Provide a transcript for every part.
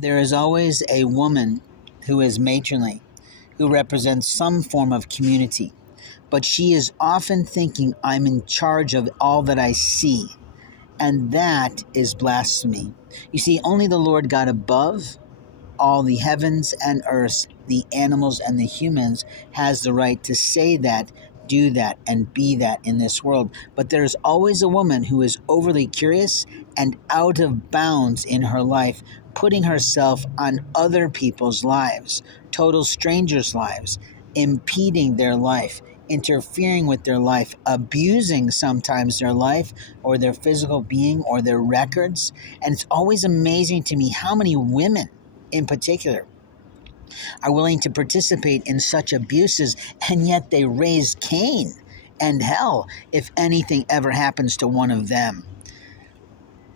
There is always a woman who is matronly, who represents some form of community, but she is often thinking, I'm in charge of all that I see. And that is blasphemy. You see, only the Lord God above all the heavens and earths, the animals and the humans, has the right to say that, do that, and be that in this world. But there's always a woman who is overly curious and out of bounds in her life, putting herself on other people's lives, total strangers' lives, impeding their life, interfering with their life, abusing sometimes their life or their physical being or their records. And it's always amazing to me how many women in particular are willing to participate in such abuses, and yet they raise Cain and hell if anything ever happens to one of them.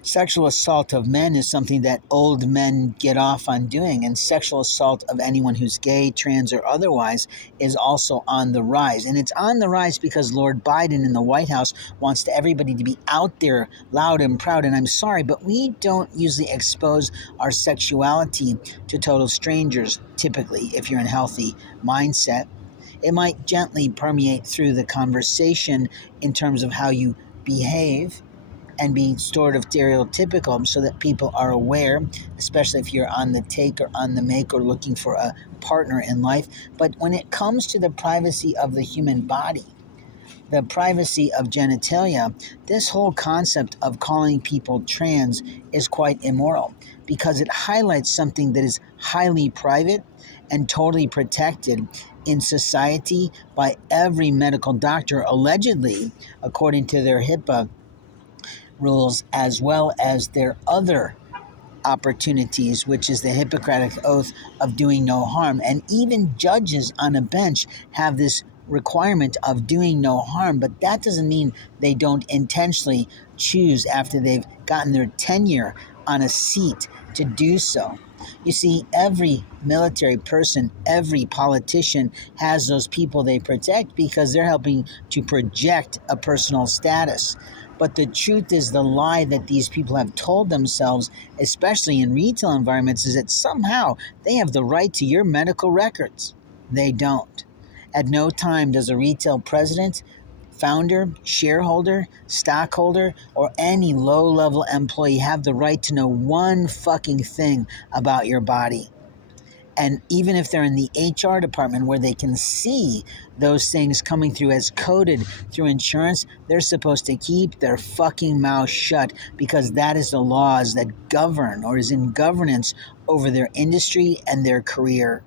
Sexual assault of men is something that old men get off on doing, and sexual assault of anyone who's gay, trans, or otherwise is also on the rise. And it's on the rise because Lord Biden in the White House wants everybody to be out there loud and proud. And I'm sorry, but we don't usually expose our sexuality to total strangers, typically, if you're in a healthy mindset. It might gently permeate through the conversation in terms of how you behave and being sort of stereotypical so that people are aware, especially if you're on the take or on the make or looking for a partner in life. But when it comes to the privacy of the human body, the privacy of genitalia, this whole concept of calling people trans is quite immoral because it highlights something that is highly private and totally protected in society by every medical doctor, allegedly, according to their HIPAA rules, as well as their other opportunities, which is the Hippocratic Oath of doing no harm. And even judges on a bench have this requirement of doing no harm, but that doesn't mean they don't intentionally choose after they've gotten their tenure on a seat to do so. You see, every military person, every politician has those people they protect because they're helping to project a personal status. But the truth is, the lie that these people have told themselves, especially in retail environments, is that somehow they have the right to your medical records. They don't. At no time does a retail president, founder, shareholder, stockholder, or any low-level employee have the right to know one fucking thing about your body. And even if they're in the HR department where they can see those things coming through as coded through insurance, they're supposed to keep their fucking mouth shut because that is the laws that govern or is in governance over their industry and their career.